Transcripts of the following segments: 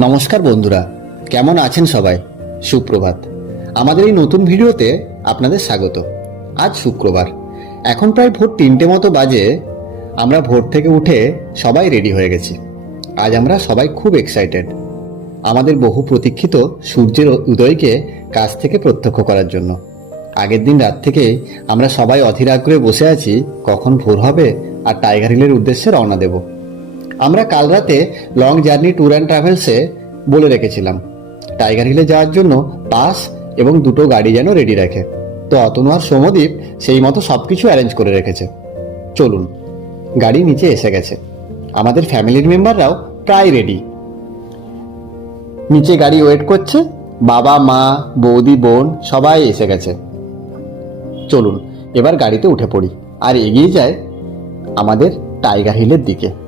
নমস্কার বন্ধুরা, কেমন আছেন সবাই? সুপ্রভাত। আমাদের এই নতুন ভিডিওতে আপনাদের স্বাগত। আজ শুক্রবার। এখন প্রায় ভোর তিনটে মতো বাজে, আমরা ভোর থেকে উঠে সবাই রেডি হয়ে গেছি। আজ আমরা সবাই খুব এক্সাইটেড আমাদের বহু প্রতীক্ষিত সূর্যের উদয়কে কাছ থেকে প্রত্যক্ষ করার জন্য। আগের দিন রাত থেকে আমরা সবাই অধীর আগ্রহে বসে আছি, কখন ভোর হবে আর টাইগার হিলের উদ্দেশ্যে রওনা দেবো। আমরা কাল রাতে লং জার্নি ট্যুর অ্যান্ড ট্রাভেলসে বলে রেখেছিলাম। টাইগার হিলে যাওয়ার জন্য পাস এবং দুটো গাড়ি যেন রেডি রাখে। তো অতনু আর সৌমদীপ সেই মতো সব কিছু অ্যারেঞ্জ করে রেখেছে। চলুন, গাড়ি নিচে এসে গেছে। আমাদের ফ্যামিলির মেম্বাররাও প্রায় রেডি নিচে গাড়ি ওয়েট করছে, বাবা, মা, বৌদি, বোন সবাই এসে গেছে। চলুন, এবার গাড়িতে উঠে পড়ি। আর এগিয়ে যায় আমাদের টাইগার হিলের দিকে।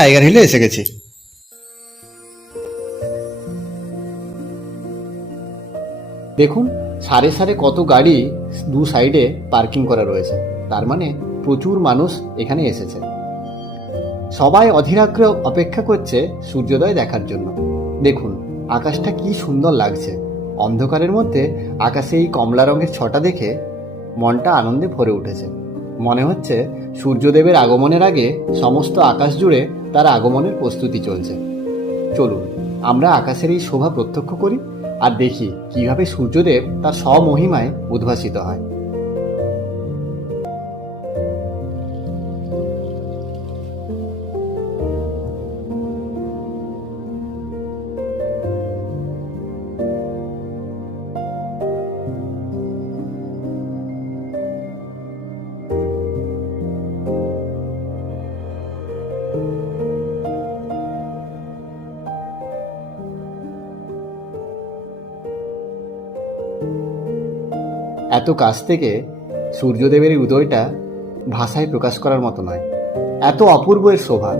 টাইগার হিলে এসে গেছি। দেখুন, সারে সারে কত গাড়ি দু সাইডে পার্কিং করা রয়েছে। তার মানে প্রচুর মানুষ এখানে এসেছে। সবাই অধীরাগ্রহ অপেক্ষা করছে সূর্যোদয় দেখার জন্য। দেখুন, আকাশটা কি সুন্দর লাগছে। অন্ধকারের মধ্যে আকাশে এই কমলা রঙের ছটা দেখে মনটা আনন্দে ভরে উঠেছে। মনে হচ্ছে সূর্যদেবের আগমনের আগে সমস্ত আকাশ জুড়ে তার আগমনের প্রস্তুতি চলছে। চলুন, আমরা আকাশের এই শোভা প্রত্যক্ষ করি আর দেখি কীভাবে সূর্যদেব তার স্বমহিমায় উদ্ভাসিত হয়। এত কাছ থেকে সূর্যদেবের উদয়টা ভাষায় প্রকাশ করার মতো নয়। এত অপূর্ব এর শোভা।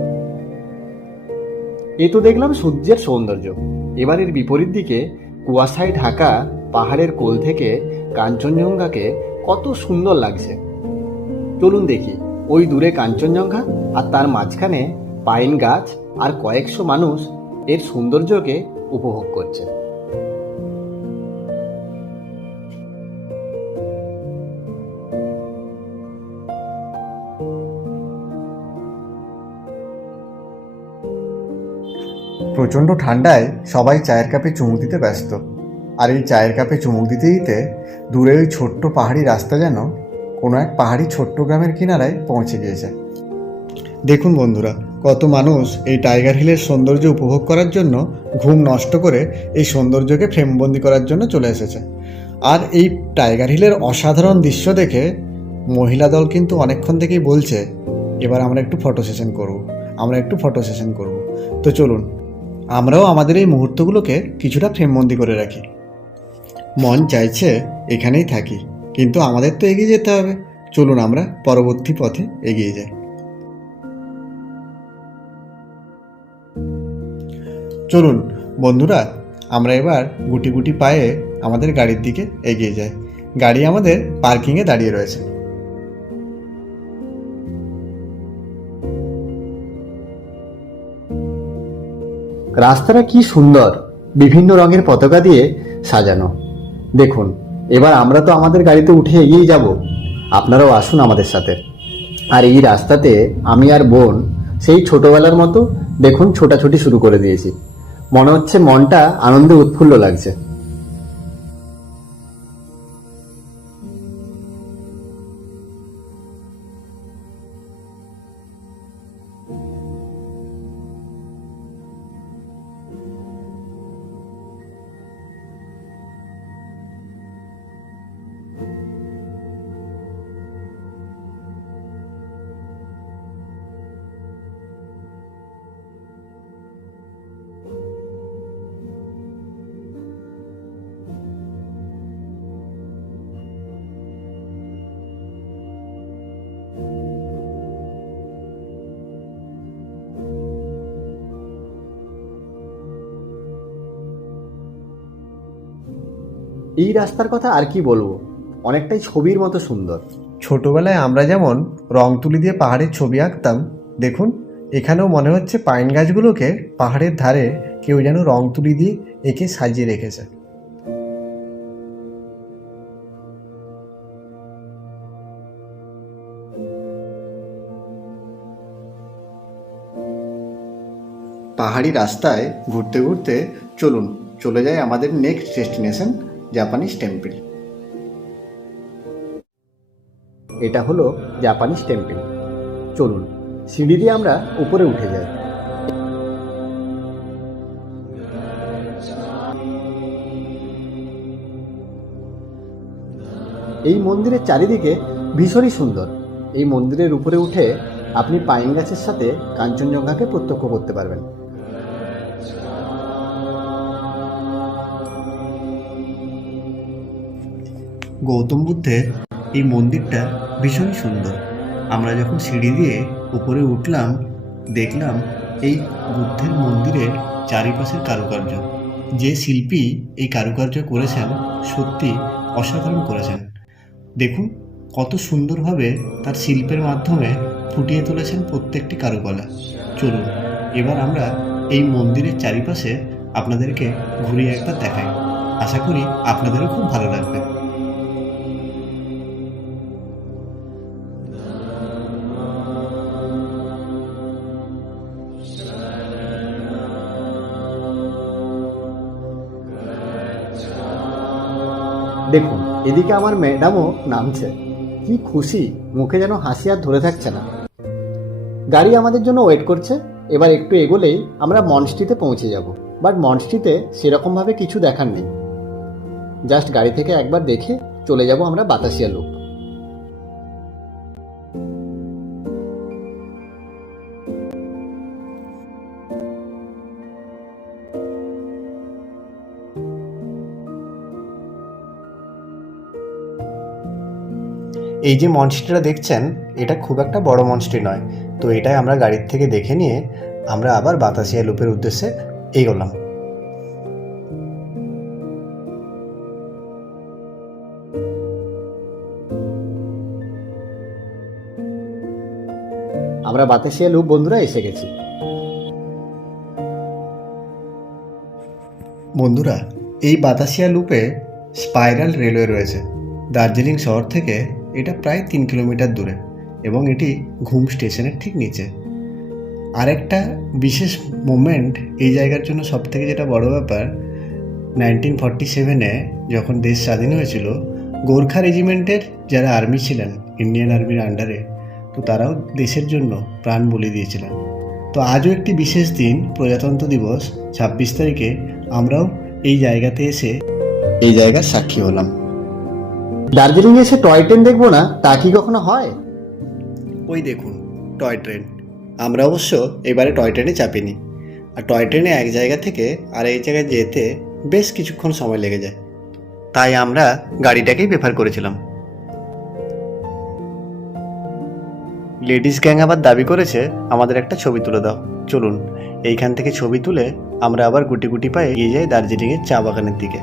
এ তো দেখলাম সূর্যের সৌন্দর্য। এবারের বিপরীত দিকে কুয়াশায় ঢাকা পাহাড়ের কোল থেকে কাঞ্চনজঙ্ঘাকে কত সুন্দর লাগছে। চলুন দেখি, ওই দূরে কাঞ্চনজঙ্ঘা আর তার মাঝখানে পাইন গাছ আর কয়েকশো মানুষ এর সৌন্দর্যকে উপভোগ করছে। প্রচণ্ড ঠান্ডায় সবাই চায়ের কাপে চুমুক দিতে ব্যস্ত। আর এই চায়ের কাপে চুমুক দিতে দিতে দূরে ওই ছোট্ট পাহাড়ি রাস্তা যেন কোনো এক পাহাড়ি ছোট্ট গ্রামের কিনারায় পৌঁছে গিয়েছে। দেখুন বন্ধুরা, কত মানুষ এই টাইগার হিলের সৌন্দর্য উপভোগ করার জন্য ঘুম নষ্ট করে এই সৌন্দর্যকে ফ্রেমবন্দি করার জন্য চলে এসেছে। আর এই টাইগার হিলের অসাধারণ দৃশ্য দেখে মহিলা দল কিন্তু অনেকক্ষণ থেকেই বলছে, এবার আমরা একটু ফটো সেশন করব, আমরা একটু ফটো সেশন করব। তো চলুন আমরাও আমাদের এই মুহূর্তগুলোকে কিছুটা ফ্রেমবন্দি করে রাখি। মন চাইছে এখানেই থাকি, কিন্তু আমাদের তো এগিয়ে যেতে হবে। চলুন আমরা পরবর্তী পথে এগিয়ে যাই। চলুন, বন্ধুরা, আমরা এবার গুটি গুটি পায়ে আমাদের গাড়ির দিকে এগিয়ে যাই। গাড়ি আমাদের পার্কিংয়ে দাঁড়িয়ে রয়েছে। রাস্তাটা কি সুন্দর। বিভিন্ন রঙের পতাকা দিয়ে সাজানো। দেখুন, এবার আমরা তো আমাদের গাড়িতে উঠে এগিয়ে যাব। আপনারাও আসুন আমাদের সাথে। আর এই রাস্তাতে আমি আর বোন সেই ছোটবেলার মতো দেখুন ছোটাছুটি শুরু করে দিয়েছি। মনে হচ্ছে মনটা আনন্দে উৎফুল্ল লাগছে। এই রাস্তার কথা আর কি বলব? অনেকটাই ছবির মতো সুন্দর। ছোটবেলায় আমরা যেমন রং তুলি দিয়ে পাহাড়ের ছবি আঁকতাম, দেখুন, এখানেও মনে হচ্ছে পাইন গাছগুলোকে পাহাড়ের ধারে কেউ যেন রং তুলি দিয়ে এঁকে সাজিয়ে রেখেছে। পাহাড়ি রাস্তায় ঘুরতে ঘুরতে চলুন, চলে যাই আমাদের নেক্সট ডেস্টিনেশন জাপানিজ টেম্পল এটা হলো জাপানিজ টেম্পল চলুন, সিঁড়ি দিয়ে আমরা উপরে উঠে যাই। এই মন্দিরের চারিদিকে ভীষণই সুন্দর। এই মন্দিরের উপরে উঠে আপনি পাইন গাছের সাথে কাঞ্চনজঙ্ঘাকে প্রত্যক্ষ করতে পারবেন। গৌতম বুদ্ধের এই মন্দিরটা ভীষণ সুন্দর। আমরা যখন সিঁড়ি দিয়ে উপরে উঠলাম, দেখলাম এই বুদ্ধের মন্দিরের চারিপাশের কারুকার্য। যে শিল্পী এই কারুকার্য করেছেন, সত্যি অসাধারণ করেছেন। দেখুন কত সুন্দরভাবে তার শিল্পের মাধ্যমে ফুটিয়ে তুলেছেন প্রত্যেকটি কারুকলা। চলুন, এবার আমরা এই মন্দিরের চারিপাশে আপনাদেরকে ঘুরিয়ে একবার দেখাই। আশা করি আপনাদেরও খুব ভালো লাগবে। দেখুন, এদিকে আমার ম্যাডামও নামছে। কি খুশি, মুখে যেন হাসি আর ধরে থাকছে না। গাড়ি আমাদের জন্য ওয়েট করছে, এবার একটু এগোলেই আমরা মনস্ট্রিতে পৌঁছে যাব। বাট মনস্ট্রিতে সেরকমভাবে কিছু দেখার নেই। জাস্ট গাড়ি থেকে একবার দেখে চলে যাব আমরা বাতাসিয়া লুপ। এই যে মঞ্চটিটা দেখছেন এটা খুব একটা বড় মঞ্চটি নয়। তো এটাই আমরা গাড়ির থেকে দেখে নিয়ে আমরা আবার বাতাসিয়া লুপের উদ্দেশ্যে এগোলাম। আমরা বাতাসিয়া লুপ বন্ধুরা এসে গেছি। বন্ধুরা এই বাতাসিয়া লুপে স্পাইরাল রেলওয়ে রয়েছে। দার্জিলিং শহর থেকে এটা প্রায় তিন কিলোমিটার দূরে এবং এটি ঘুম স্টেশনের ঠিক নিচে। আরেকটা বিশেষ মোমেন্ট এই জায়গার জন্য সবথেকে যেটা বড় ব্যাপার নাইনটিন ফর্টি সেভেনে যখন দেশ স্বাধীন হয়েছিল, গোর্খা রেজিমেন্টের যারা আর্মি ছিলেন ইন্ডিয়ান আর্মির আন্ডারে তো তারাও দেশের জন্য প্রাণ বলি দিয়েছিলেন। তো আজও একটি বিশেষ দিন, প্রজাতন্ত্র দিবস, ছাব্বিশ তারিখে আমরাও এই জায়গাতে এসে এই জায়গার সাক্ষী হলাম। দার্জিলিং এসে টয় ট্রেন দেখব না, তা কি কখনো হয়? ওই দেখুন, টয় ট্রেন। আমরা অবশ্য এবারে টয় ট্রেনে চাপিনি। আর টয় ট্রেনে এক জায়গা থেকে আর এক জায়গায় যেতে বেশ কিছুক্ষণ সময় লেগে যায়। তাই আমরা গাড়িটাকেই প্রেফার করেছিলাম। লেডিস গ্যাং আবার দাবি করেছে, আমাদের একটা ছবি তুলে দাও। চলুন, এইখান থেকে ছবি তুলে আমরা আবার গুটি গুটি পায়ে এগিয়ে যাই দার্জিলিংয়ের চা বাগানের দিকে।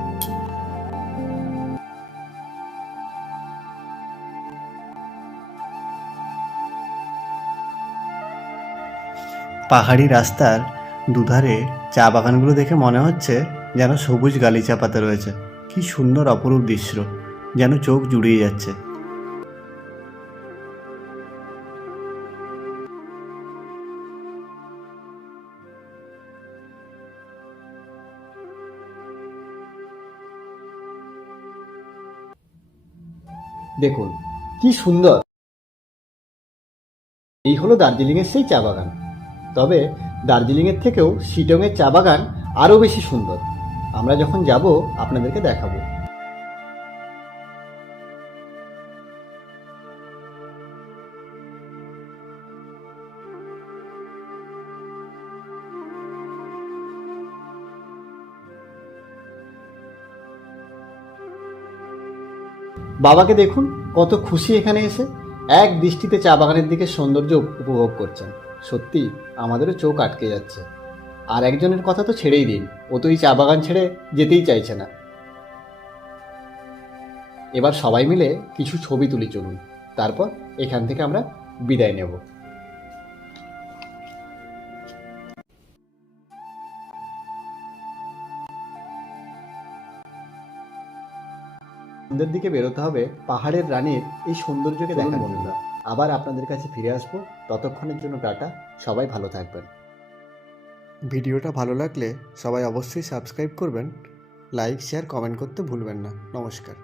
পাহাড়ি রাস্তার দুধারে চা বাগানগুলো দেখে মনে হচ্ছে যেন সবুজ গালিচা পাতা রয়েছে। কি সুন্দর অপরূপ দৃশ্য, যেন চোখ জুড়িয়ে যাচ্ছে। দেখুন, কি সুন্দর। এই হলো দার্জিলিংয়ের সেই চা বাগান। তবে দার্জিলিংয়ের থেকেও শিটংয়ের চা বাগান আরও বেশি সুন্দর। আমরা যখন যাব, আপনাদেরকে দেখাবো। বাবাকে দেখুন, কত খুশি এখানে এসে। এক দৃষ্টিতে চা বাগানের দিকে সৌন্দর্য উপভোগ করছেন। সত্যি আমাদেরও চোখ আটকে যাচ্ছে। আর একজনের কথা তো ছেড়েই দিন ও তো এই চা বাগান ছেড়ে যেতেই চাইছে না। এবার সবাই মিলে কিছু ছবি তুলি চলুন তারপর এখান থেকে আমরা বিদায় নেব। দিকে বেরোতে হবে পাহাড়ের রানীর এই সৌন্দর্যকে দেখার জন্য। আবার আপনাদের কাছে ফিরে আসব। ততক্ষণের জন্য টাটা। সবাই ভালো থাকবেন। ভিডিওটা ভালো লাগলে সবাই অবশ্যই সাবস্ক্রাইব করবেন, লাইক, শেয়ার, কমেন্ট করতে ভুলবেন না। নমস্কার।